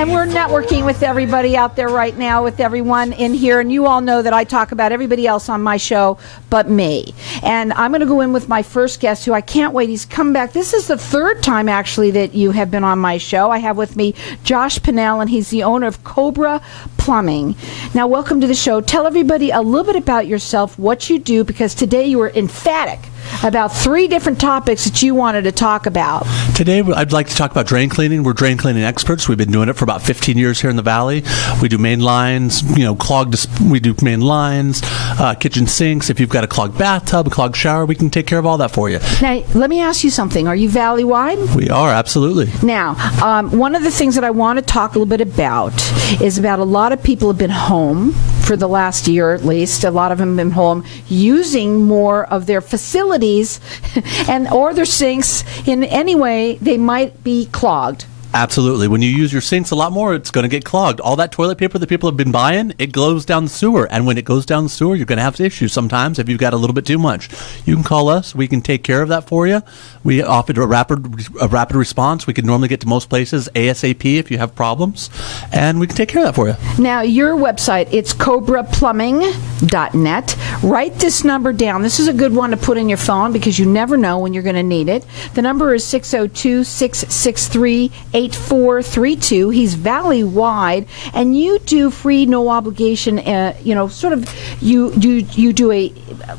And we're networking with everybody out there right now, with everyone in here. And you all know that I talk about everybody else on my show but me. And I'm going to go in with my first guest, who I can't wait. He's come back. This is the third time, actually, that you have been on my show. I have with me Josh Pinnell, and he's the owner of Cobra Plumbing. Now, welcome to the show. Tell everybody a little bit about yourself, what you do, because today you were emphatic about 3 different topics that you wanted to talk about. Today, I'd like to talk about drain cleaning. We're drain cleaning experts. We've been doing it for about 15 years here in the Valley. We do main lines, we do main lines, kitchen sinks. If you've got a clogged bathtub, a clogged shower, we can take care of all that for you. Now, let me ask you something. Are you Valley-wide? We are, absolutely. Now, one of the things that I want to talk a little bit about is about a lot of people have been home for the last year at least. A lot of them have been home using more of their facilities or their sinks in any way they might be clogged. Absolutely. When you use your sinks a lot more, it's going to get clogged. All that toilet paper that people have been buying, it goes down the sewer. And when it goes down the sewer, you're going to have issues sometimes if you've got a little bit too much. You can call us. We can take care of that for you. We offer a rapid response. We can normally get to most places ASAP if you have problems. And we can take care of that for you. Now, your website, it's cobraplumbing.net. Write this number down. This is a good one to put in your phone because you never know when you're going to need it. The number is 602-663-8432. He's Valley-wide, and you do free, no obligation, you do a,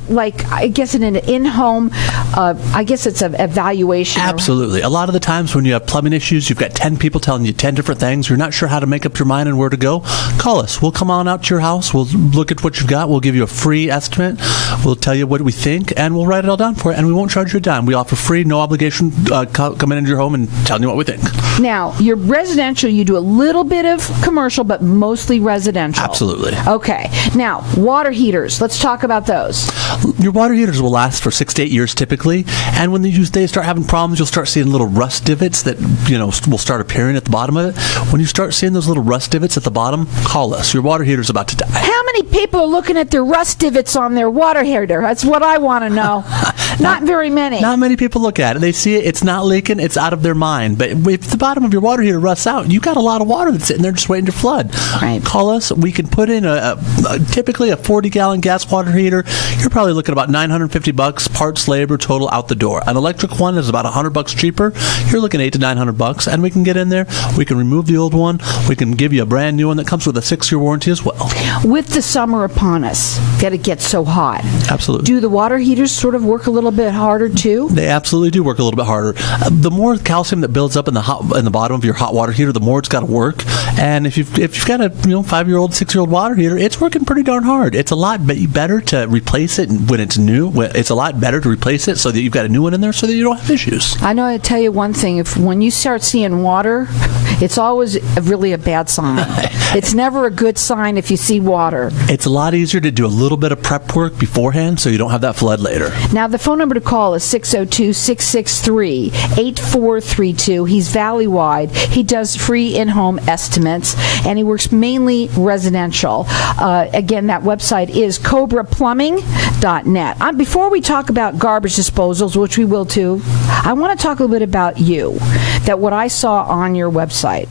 like, I guess an in-home, I guess it's a evaluation. Absolutely. A lot of the times when you have plumbing issues, you've got 10 people telling you 10 different things, you're not sure how to make up your mind and where to go, call us. We'll come on out to your house, we'll look at what you've got, we'll give you a free estimate, we'll tell you what we think, and we'll write it all down for you, and we won't charge you a dime. We offer free, no obligation, coming into your home and telling you what we think. Now, you're residential, you do a little bit of commercial, but mostly residential. Absolutely. Okay. Now, water heaters. Let's talk about those. Your water heaters will last for 6 to 8 years typically, and when they start having problems, you'll start seeing little rust divots that will start appearing at the bottom of it. When you start seeing those little rust divots at the bottom, call us. Your water heater's about to die. How many people are looking at their rust divots on their water heater? That's what I want to know. Not very many. Not many people look at it. They see it, it's not leaking, it's out of their mind. But if the bottom of your water heater rusts out, you got a lot of water that's sitting there just waiting to flood. Right. Call us. We can put in typically a 40-gallon gas water heater. You're probably looking at about $950, parts, labor, total out the door. An electric one is about $100 cheaper. You're looking at $800 to $900, and we can get in there. We can remove the old one. We can give you a brand new one that comes with a 6-year warranty as well. With the summer upon us, that it gets so hot. Absolutely. Do the water heaters sort of work a little bit harder too? They absolutely do work a little bit harder. The more calcium that builds up in the bottom of your hot water heater, the more it's got to work. And if you've got a 5-year-old, 6-year-old water heater, it's working pretty darn hard. It's a lot better to replace it when it's new. It's a lot better to replace it so that you've got a new one in there so that you don't have issues. I know. I tell you one thing: when you start seeing water, it's always really a bad sign. It's never a good sign if you see water. It's a lot easier to do a little bit of prep work beforehand so you don't have that flood later. Now, the phone number to call is 602-663-8432. He's Valley-wide. He does free in-home estimates, and he works mainly residential. Again, that website is cobraplumbing.net. Before we talk about garbage disposals, which we will too, I want to talk a little bit about you, that what I saw on your website.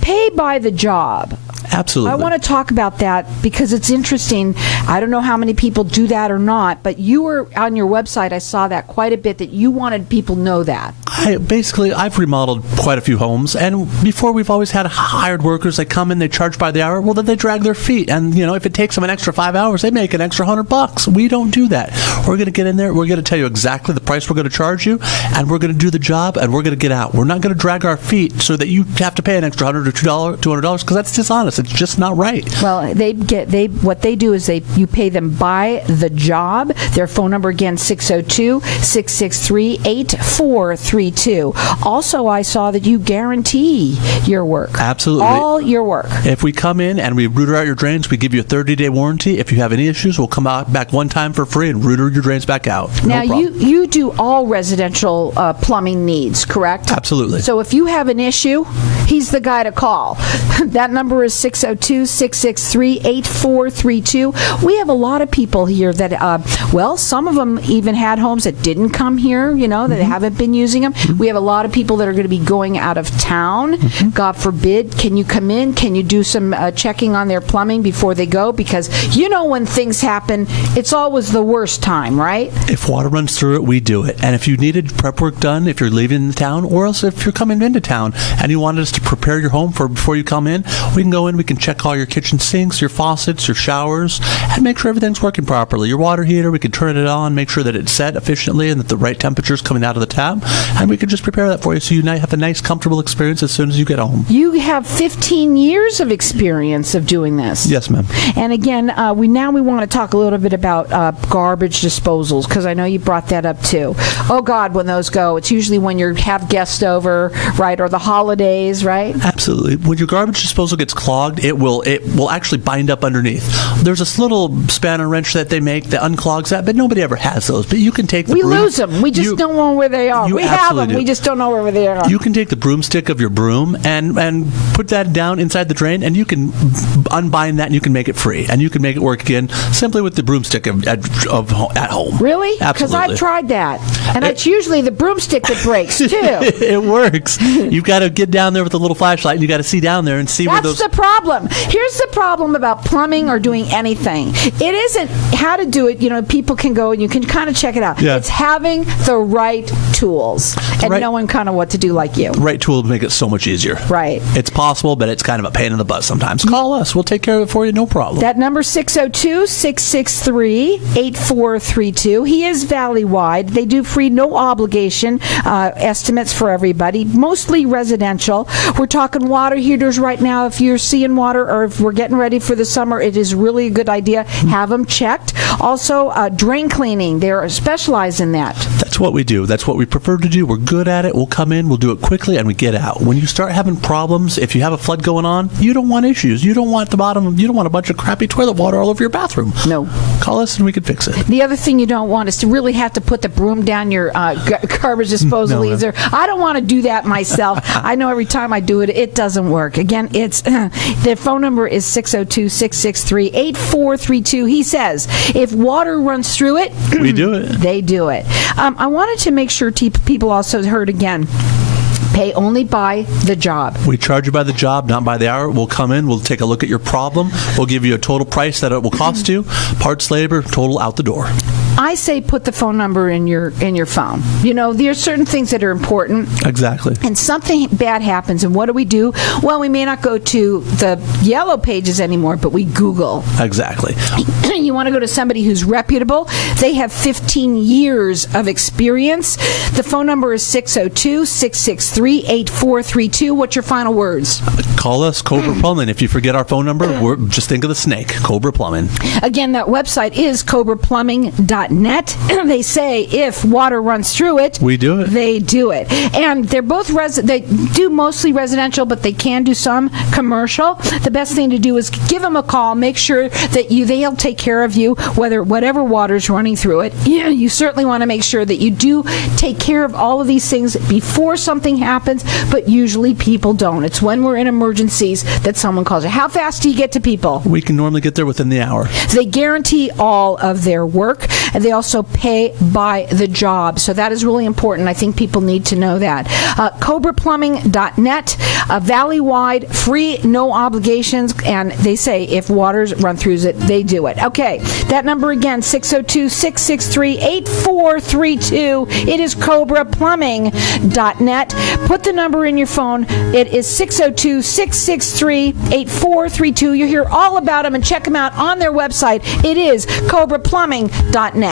Pay by the job. Absolutely. I want to talk about that because it's interesting. I don't know how many people do that or not, but you were on your website, I saw that quite a bit, that you wanted people to know that. I've remodeled quite a few homes, and before we've always had hired workers. They come in, they charge by the hour. Well, then they drag their feet, and if it takes them an extra 5 hours, they make an extra $100. We don't do that. We're going to get in there. We're going to tell you exactly the price we're going to charge you, and we're going to do the job, and we're going to get out. We're not going to drag our feet so that you have to pay an extra $100 or $200 because that's dishonest. It's just not right. Well, what they do is you pay them by the job. Their phone number again, 602-663-8432. Also, I saw that you guarantee your work. Absolutely. All your work. If we come in and we root out your drains, we give you a 30-day warranty. If you have any issues, we'll come back one time for free and root your drains back out. Now, you do all residential plumbing needs, correct? Absolutely. So if you have an issue, he's the guy to call. That number is 602-663-8432. We have a lot of people here that, some of them even had homes that didn't come here, that haven't been using them. We have a lot of people that are going to be going out of town. God forbid. Can you come in? Can you do some checking on their plumbing before they go? Because when things happen, it's always the worst time, right? If water runs through it, we do it. And if you needed prep work done, if you're leaving the town, or else if you're coming into town and you wanted us to prepare your home for before you come in, we can go in, we can check all your kitchen sinks, your faucets, your showers, and make sure everything's working properly. Your water heater, we can turn it on, make sure that it's set efficiently and that the right temperature is coming out of the tap, and we can just prepare that for you so you have a nice, comfortable experience as soon as you get home. You have 15 years of experience of doing this. Yes, ma'am. And again, we want to talk a little bit about garbage disposals, because I know you brought that up too. Oh God, when those go, it's usually when you have guests over, right, or the holidays, right? Absolutely. When your garbage disposal gets clogged, it will actually bind up underneath. There's this little spanner wrench that they make that unclogs that, but nobody ever has those. But you can take the We lose them. We just don't know where they are. We have them. Do. We just don't know where they are. You can take the broomstick of your broom and put that down inside the drain, and you can unbind that, and you can make it free, and you can make it work again simply with the broomstick at home. Really? Absolutely. Because I've tried that, and it's usually the broomstick that breaks too. It works. You've got to get down there with a little flashlight, and you got to see down there and see where those. That's the problem. Here's the problem about plumbing or doing anything. It isn't how to do it. People can go and you can kind of check it out. Yeah. It's having the right tools and knowing kind of what to do like you. The right tool to make it so much easier. Right. It's possible, but it's kind of a pain in the butt sometimes. Call us. We'll take care of it for you. No problem. That number 602-663-8432. He is valley-wide. They do free, no obligation estimates for everybody, mostly residential. We're talking water heaters right now. If you're seeing water or if we're getting ready for the summer, it is really a good idea. Have them checked. Also, drain cleaning. They're specialized in that. That's what we do. That's what we prefer to do. We're good at it. We'll come in, we'll do it quickly, and we get out. When you start having problems, if you have a flood going on, you don't want issues. You don't want you don't want a bunch of crappy toilet water all over your bathroom. No. Call us and we can fix it. The other thing you don't want is to really have to put the broom down your garbage disposal either. I don't want to do that myself. I know every time I do it, it doesn't work. Again, it's the phone number is 602-663-8432. He says, if water runs through it, we do it. They do it. I wanted to make sure people also heard again. Pay only by the job. We charge you by the job, not by the hour. We'll come in, we'll take a look at your problem, we'll give you a total price that it will cost you, parts, labor, total out the door. I say put the phone number in your phone. There are certain things that are important. Exactly. And something bad happens, and what do? Well, we may not go to the yellow pages anymore, but we Google. Exactly. You want to go to somebody who's reputable. They have 15 years of experience. The phone number is 602-663-8432. What's your final words? Call us, Cobra Plumbing. If you forget our phone number, just think of the snake, Cobra Plumbing. Again, that website is cobraplumbing.net. They say if water runs through it, we do it. They do it. And they're both they do mostly residential, but they can do some commercial. The best thing to do is give them a call. Make sure that they'll take care of you, whatever water's running through it. You certainly want to make sure that you do take care of all of these things before something happens, but usually people don't. It's when we're in emergencies that someone calls you. How fast do you get to people? We can normally get there within the hour. They guarantee all of their work, and they also pay by the job. So that is really important. I think people need to know that. CobraPlumbing.net, valley-wide, free, no obligations, and they say if waters run through it, they do it. Okay, that number again, 602-663-8432. It is CobraPlumbing.net. Put the number in your phone. It is 602-663-8432. You'll hear all about them and check them out on their website. It is CobraPlumbing.net.